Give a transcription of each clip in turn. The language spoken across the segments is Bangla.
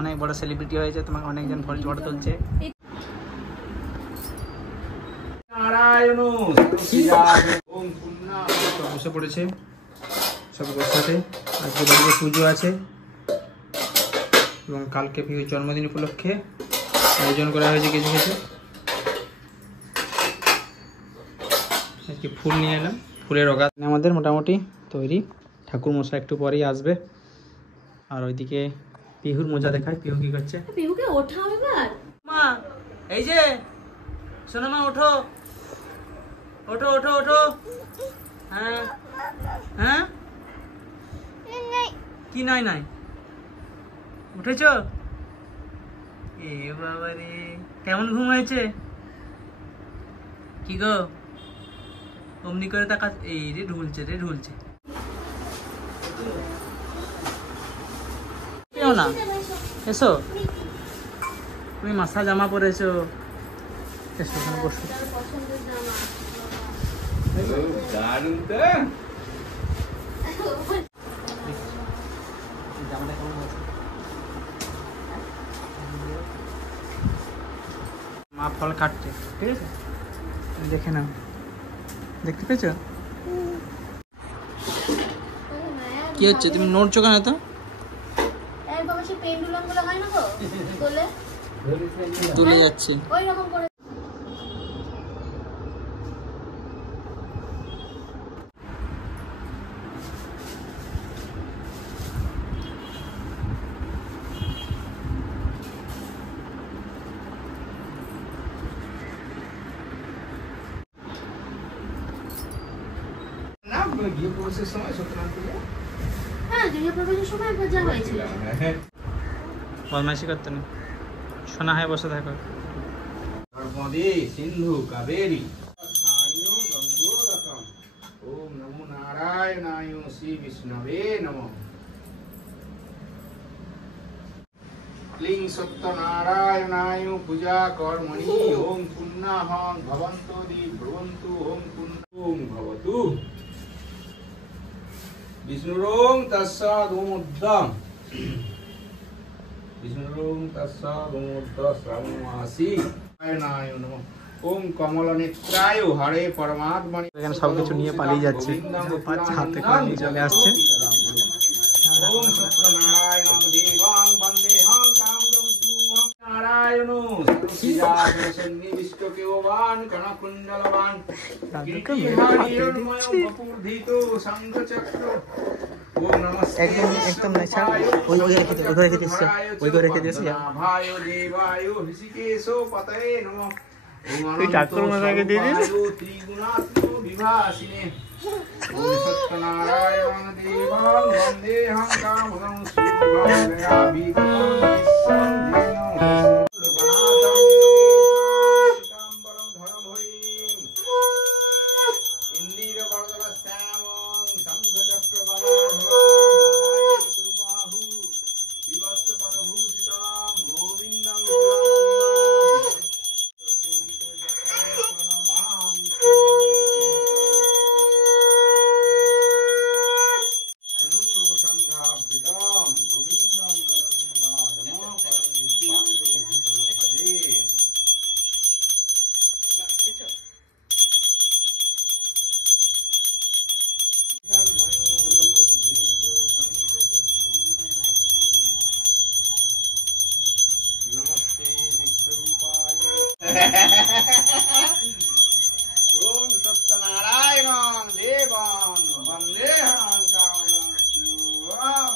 অনেক বড় সেলিব্রিটি হয়েছে, তোমাকে অনেকজন ফটো তুলছে। বসে পড়েছে সব সাথে। আজকে বাড়িতে পুজো আছে এবং কালকে পিহুর জন্মদিন উপলক্ষে আয়োজন করা হয়েছে কিছু কিছু। আজকে ফুল নিয়ে এলাম, ফুলের রোগা আমাদের মোটামুটি তৈরি। ঠাকুর মশাই একটু পরেই আসবে। আর ওইদিকে পিহুর মজা দেখায়। পিহু কি করছে? পিহুকে ওঠাও এবার। মা এই যে শোনো মা, ওঠো ওঠো ওঠো ওঠো। হ্যাঁ হ্যাঁ কি নাই নাই উঠেছ? এ বাবা রে, কেমন ঘুম হয়েছে? কি গো অমনি করে তাকা। এই রে ঢুলছে রে ঢুলছে। না এসো, তুমি মাসা জামা পরেছো। এসো বসো। মা ফল কাটছে, ঠিক আছে? দেখে নাও, দেখতে পেয়েছো কি হচ্ছে? তুমি নড়ছো কেন? তো তুলে যাচ্ছে। বদমাইশি করতে নেই, শোনা হয় বসে থাকো। সিন্ধু কাবেরী ওম নমো নারায়ণায় শ্রী বিষ্ণবে নমঃ। ক্লিং সত্যনারায়ণায় পূজা কর্মণি ওম পুণ্যাহং ভবন্তু দি ভ্রবন্তু ওম পুণ্যং ভবতু। বিষ্ণুরং তস্যাদুমুদ্দম বিষ্ণুরং তস্যাদুমুদ্দম শ্রাবণমাসি নারায়ণায় নমঃ। ওম কমলনেত্রায় হরে পরমাত্মনে। এখানে সবকিছু নিয়ে পালিয়ে যাচ্ছে, হাতে করে নিয়ে চলে আসছে। ওম সত্যনারায়ণং দেবং বন্দেহং কামদং শুভং নারায়ণো সন্নিবিষ্টকেওবান কণকুণ্ডলবান কীর্তিহারির্ময়ং বপুর্ধিতো শঙ্খচক্র। ওম নমস্তে একদম নাই ছাড়। ওই রেখে দিস, ওই রেখে দিস। ভায় দেবায় ঋষিকেশো পতয়ে নমঃ। তুই ঠাকুর মশাইকে দিয়ে দিস। ত্রিগুণাত্ম বিভাসিনে ওম সত্যনারায়ণ দেবং বন্দেহং কামদং ओम सत्यनारायण देवं वंदेहं कामदं शुभं।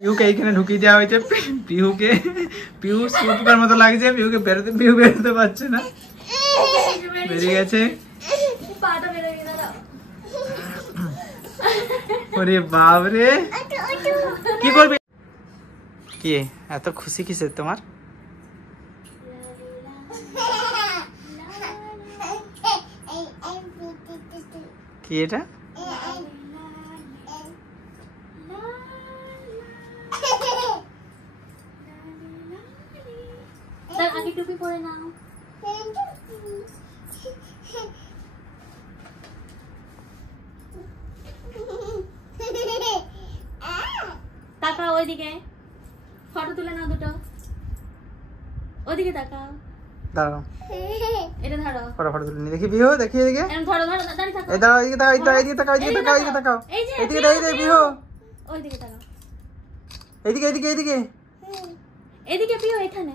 পিহুকে এইখানে ঢুকিয়ে দেওয়া হয়েছে। পিহু সুপার মতো লাগছে। পিহু বেরোতে পারছে না, বেরিয়ে গেছে। ওরে বাবরে, কি করবি? কি এত খুশি কিসের তোমার? কি এটা? আগে টুপি পরে নাও। তাকাও ওইদিকে, ফটো তুলে নাও দুটো। ওইদিকে তাকাও। দাঁড়াও, এটা ধরো। ফটো তুলে নি দেখি বিহু, দেখি এদিকে। ধরো ধরো, দাঁড়িয়ে থাকো। এই দাঁড়াও, এদিকে তাকাও, এদিকে তাকাও, এদিকে তাকাও, এদিকে তাকাও। এদিকে দাঁড়িয়ে বিহু। ওইদিকে তাকাও। এদিকে এদিকে এদিকে। এদিকে বিহু, এখানে।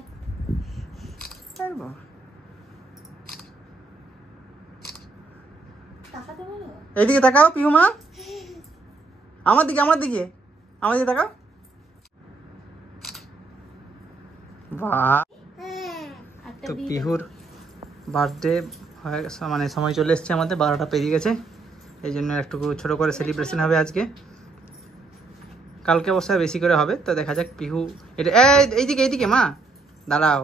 তাকাতে বলো। এদিকে তাকাও পিহু মা, আমার দিকে, আমার দিকে, আমার দিকে তাকাও। বাহ, তো পিহুর বার্থডে হয়ে গেছে, মানে সময় চলে এসছে আমাদের, 12টা পেরিয়ে গেছে। এই জন্য একটু ছোট করে সেলিব্রেশন হবে আজকে। কালকে অবশ্যই বেশি করে হবে। তো দেখা যাক পিহু এটা এইদিকে এইদিকে মা দাঁড়াও,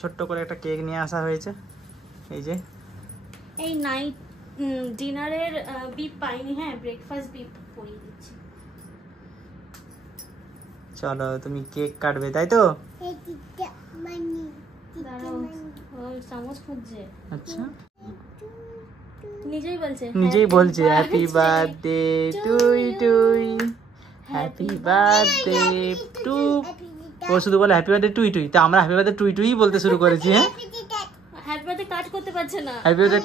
ছোট্ট করে একটা কেক নিয়ে আসা হয়েছে। এই যে এই নাইট ডিনারের বিপ পাইনি, হ্যাঁ ব্রেকফাস্ট বিপ পরিয়ে দিচ্ছি। চলো তুমি কেক কাটবে তাই তো? চামচ খুঁজছে। আচ্ছা, নিজেই বলছে happy birthday to you, happy birthday to. ও শুধু বলে হ্যাপি বার্থডে টু ইউ, তো আমরা হ্যাপি বার্থডে টু ইউ বলতে শুরু করেছি। হ্যাঁ, হ্যাপি বার্থডে কাট করতে পারছে না। হ্যাপি বার্থডে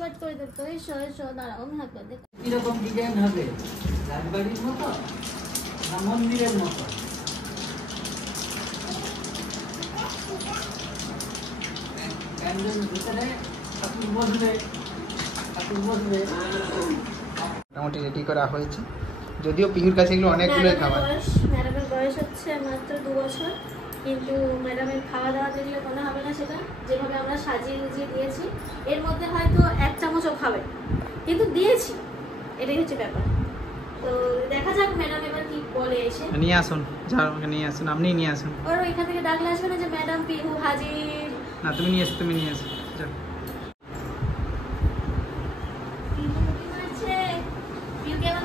কাট করে দিত। এসো এসো, দাঁড়াও, আমি হ্যাপি বার্থডে। কি রকম ডিজাইন হবে? রাজবাড়ির মতো না মন্দিরের মতো? মোটামুটি রেডি করা হয়েছে, যদিও পিহুর কাছে এগুলো অনেকগুলো খাবার। ম্যাডামের বয়স হচ্ছে মাত্র 2 বছর, কিন্তু ম্যাডামের খাওয়া দাওয়া দেখলে মনে হবে না সেটা যেভাবে আমরা সাজিয়ে গুজিয়ে দিয়েছি। এর মধ্যে হয়তো 1 চামচও খাবে, কিন্তু দিয়েছি, এটাই হচ্ছে ব্যাপার। তো দেখা যাক ম্যাডাম এবার কি বলে। এসে নিয়ে আসুন, যাও আমাকে নিয়ে আসুন, আপনি নিয়ে আসুন। ওর এখান থেকে ডাকলে আসবে না যে ম্যাডাম পিহু হাজির। না তুমি নিয়ে আসো, তুমি নিয়ে আসো। যাও,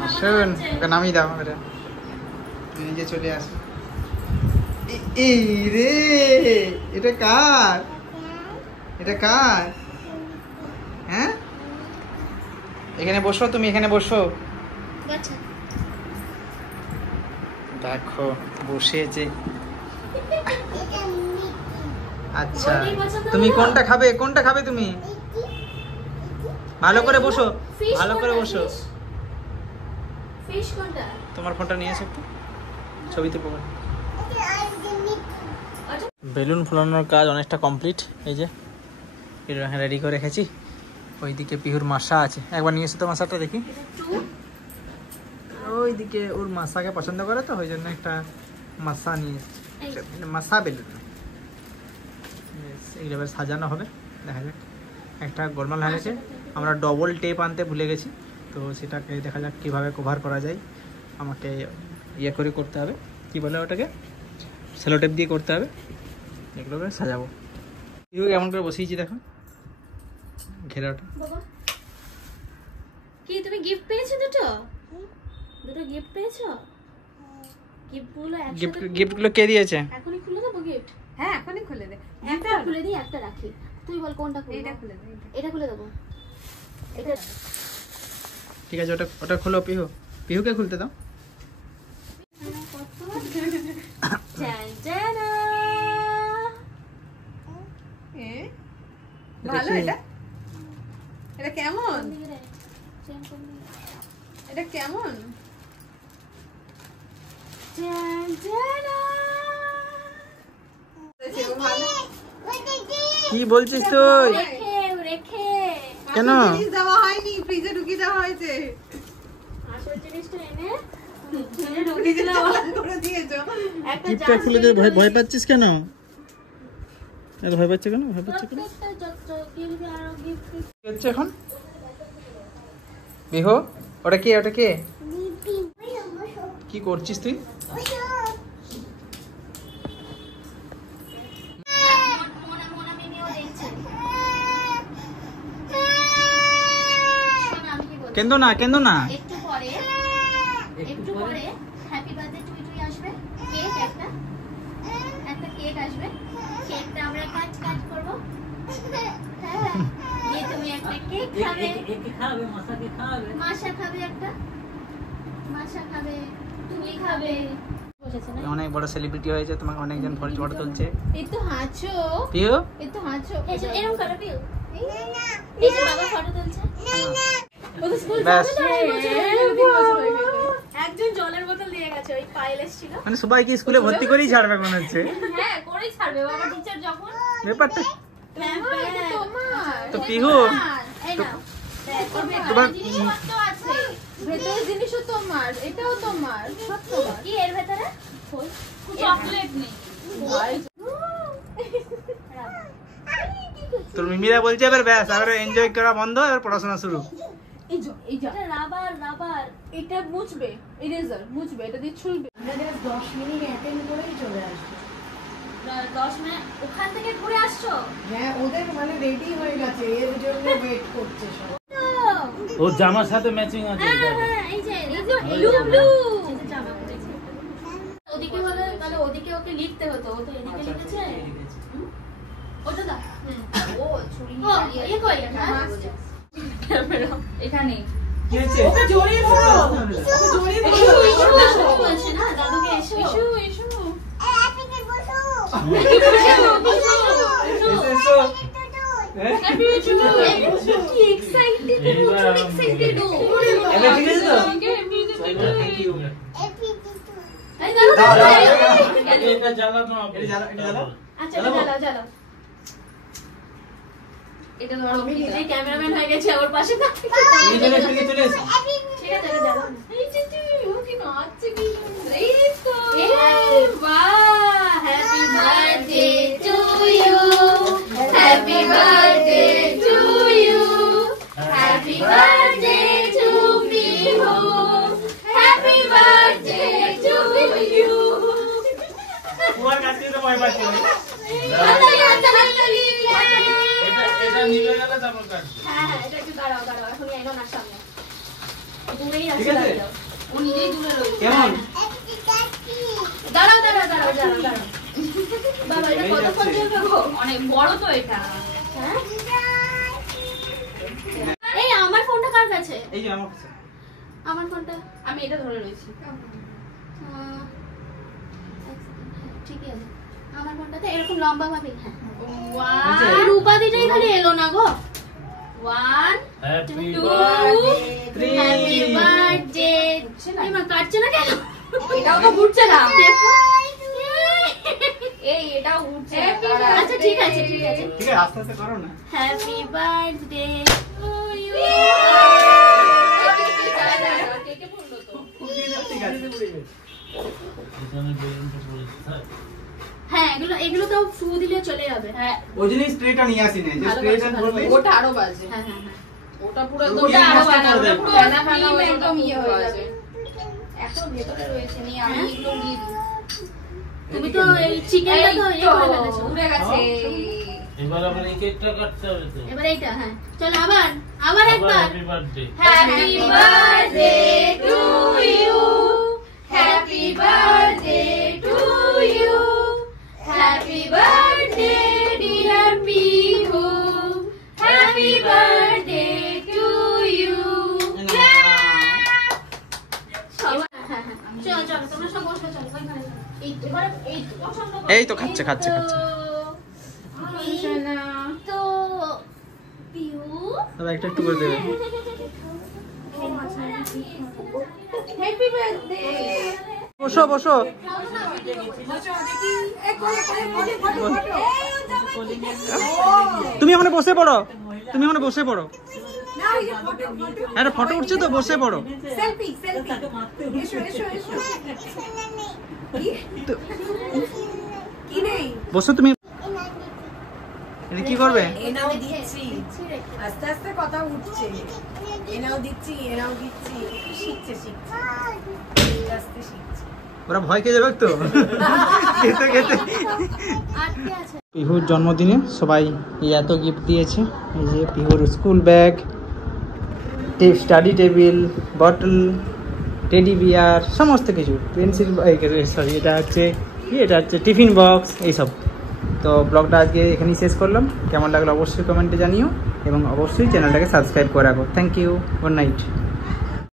আসুন, ওকে নামিয়ে দাও। এটা নিজে চলে আসো। এই রে, এটা কার? এটা কার? হ্যাঁ, এখানে বসো, তুমি এখানে বসো। দেখো বসেছে। আচ্ছা, তুমি কোনটা খাবে? কোনটা খাবে তুমি? ভালো করে বসো, ভালো করে বসো। ফিশ কোনটা? তোমার ফোনটা নিয়ে এসো একটু, ছবি তুলবো। বেলুন ফুলানোর কাজ অনেকটা কমপ্লিট। এই যে এটা রেডি করে রেখেছি। ওইদিকে পিহুর মাসা আছে, একবার নিয়ে এসো তো মাসাটা দেখি। ওইদিকে ওর মাসাকে পছন্দ করে, তো ওই জন্য একটা মাসা নিয়ে মাসা বেলুন। এইভাবে সাজানো হবে, দেখা যাক। একটা গোলমাল হয়ে গেছে, আমরা ডবল টেপ আনতে ভুলে গেছি, তো সেটাকে দেখা যাক কীভাবে কভার করা যায়। আমাকে ইয়ে করে করতে হবে, কী বলে ওটাকে, সেলো টেপ দিয়ে করতে হবে। এগুলো সাজাবো। কেমন করে বসিয়েছি দেখো ঘেরাটা। কি তুমি গিফট পেয়েছো? দুটো গিফট পেয়েছো? গিফটগুলো কে দিয়েছে? এখনই খুলে দেবো গিফট? হ্যাঁ এখনই খুলে দে। একটা খুলে দিই, একটা রাখি। তুই বল কোনটা খুলবো? এটা খুলে দে। এটা খুলে দেবো। এটা ঠিক আছে, ওটা খুলো। পিহুকে খুলতে দাও। ভালো। এটা কেমন? এটা কেমন? কি বলছিস তুই? কেন জিনিস দেওয়া হয়নি, ফ্রিজে ঢুকিয়ে দেওয়া হয়েছে। আসল জিনিসটা এনে গিফটটা খুলে দিয়ে ভয় পাচ্ছিস কেন? ভয় পাচ্ছে কেন? হচ্ছে এখন বিহু, ওটা কে? কি করছিস তুই? কেন্দ্র না একটু পরে হ্যাপি বার্থডে টু ইউ আসবে, কেক একটা কেক আসবে, কেকটা আমরা কাট করব। হ্যাঁ, দিয়ে তুমি একটা কেক খাবে, মাশা খাবে, একটা মাশা খাবে, তুমি খাবে। অনেক বড় সেলিব্রিটি হয়েছে, তোমাকে অনেকজন ফটো তুলছে। একটু হাঁচো, পিউ একটু হাঁচো। এরকম করো পিউ, এই যে বাবা ফটো তুলছে। ব্যাস, একজন জলের বোতল দিয়ে গেছে, ওই পাইল এসেছিল। মানে সবাইকে স্কুলে ভর্তি করেই ছাড়বে মনে হচ্ছে। হ্যাঁ, করেই ছাড়বে বাবা, টিচার যখন। ব্যাপারটা তোমার তো পিহু এই নাও, তোমার জিনিসপত্র আছে। ভেতরের জিনিসও তোমার, এটাও তোমার, সব তোমার। কি এর ভেতরে? চকলেট নেই। তোর মিমিরা বলছে এবার ব্যাস, এবার এনজয় করা বন্ধ, এবার পড়াশোনা শুরু। এই যে এটা রাবার, এটা মুছবে, ইরেজার মুছবে, এটা দিয়ে ছুলবে। 10 মিনিট ওখান থেকে ঘুরে আসছো? হ্যাঁ, ওদের মানে রেডি হয়ে গেছে, এর জন্য ওয়েট করছে সব। ও জামার সাথে ম্যাচিং আছে। হ্যাঁ, এই যে ব্লু জামা পরেছে। ওদিকে হলে তাহলে ওদিকে ওকে লিখতে হতো, ও তো এদিকে লিখেছে। ওটা দাও। ও ছুরি নিয়ে এই কই ক্যামেরা এখানে। কি হয়েছে? ওকে জড়িয়ে ধরো, ওকে জড়িয়ে ধরো। দাদু বলছে না, দাদুকে এসো। কি এক্সাইটেড, প্রচুর এক্সাইটেড ও। এবার ঠিক আছে তো? Thank you. এই দাদু এটা জ্বালানো আপনি। এটা জ্বালাও। আচ্ছা জ্বালাও। এটা ধরো, আমি নিজেই ক্যামেরাম্যান হয়ে গেছি, আমার পাশে থাকতে। চলে এসো। ঠিক আছে, এটা জ্বালাও। এই যে ও কি নাচছে কি সুন্দর। এই তো বাহ, happy birthday to you, happy birthday to you, happy birthday to Pihu, happy birthday to you. তোমার কাছে তো ভয় পাচ্ছি। এটা নিভে গেলে তারপর কাটবে। হ্যাঁ, এটা একটু দাঁড়াও, এখনই এলো না সামনে। দূরেই আছে, ঠিক আছে? দাঁড়াও। ও নিজেই দূরে রয়েছে। কেমন? দাঁড়াও। বাবা, এটা কতক্ষণ চলবে গো? অনেক বড় তো এটা। হ্যাঁ? এই আমার ফোনটা কার কাছে? এই যে আমার কাছে। আমার ফোনটা আমি এটা ধরে রয়েছি। ঠিকই আছে। আমার ফোনটাতে এরকম লম্বা ভাবে। হ্যাঁ। আচ্ছা। এই উপাধিটাই খালি এলো না গো। 1 হ্যাপি 2 Three. Happy birthday. এই মা কাটছে না কেন? এটাও তো ঘুরছে না। এই এটাও উঠছে। আচ্ছা ঠিক আছে। ঠিক আছে, আস্তে আস্তে করো না। Happy birthday to you. ঠিক আছে। এখানে বেলুনটা পড়েছে। হ্যাঁ, এগুলো তো ফু দিলে চলে যাবে। হ্যাঁ ওই জন্যই স্প্রেটা নিয়ে আসি না, যে স্প্রেটা ধরবে। ওটা আরো বাজে। হ্যাঁ। ওটা পুরো ওটা আরো বাজে। পুরো ফেনা ফেনা হয়ে একদম ইয়ে হয়ে যাবে। এত ভেতরে রয়েছে নি, আমি এগুলো নিয়ে দিই। তুমি তো এই চিকেনটা তো এই করে ফেলেছো। উড়ে গেছে। এবার আবার এই কেকটা কাটতে হবে তো। এবার এইটা, হ্যাঁ চলো আবার একবার। Happy birthday. Happy birthday to you, happy birthday to you, happy birthday dear Pihu, happy birthday to you. চলো তোমরা সব বসো, চলো ওইখানে চলো। এই তো পছন্দ করো। এই তো খাচ্ছে। তো পিউ তবে একটু করে দেবে। Happy birthday. বসো। তুমি ওখানে বসে পড়ো। আরে ফটো উঠছে তো, বসে পড়ো। সেলফি এসো কি নেই, বসো তুমি। এটা কি করবে? এনাও দিচ্ছি, আস্তে আস্তে কথা উঠছে। এনাও দিচ্ছি শিখছে আস্তে শিখছে। ওরা ভয় খেয়ে যাবে তো খেতে। আটকে আছে। পিহুর জন্মদিনে সবাই এত গিফট দিয়েছে। এই যে পিহুর school bag, study table, bottle, teddy bear, সমস্ত কিছু, পেন্সিল, সরি এটা হচ্ছে টিফিন বক্স, এইসব। তো ব্লগটা আজকে এখানেই শেষ করলাম। কেমন লাগলো অবশ্যই কমেন্টে জানিও এবং অবশ্যই চ্যানেলটাকে সাবস্ক্রাইব করে রাখো। Thank you, good night.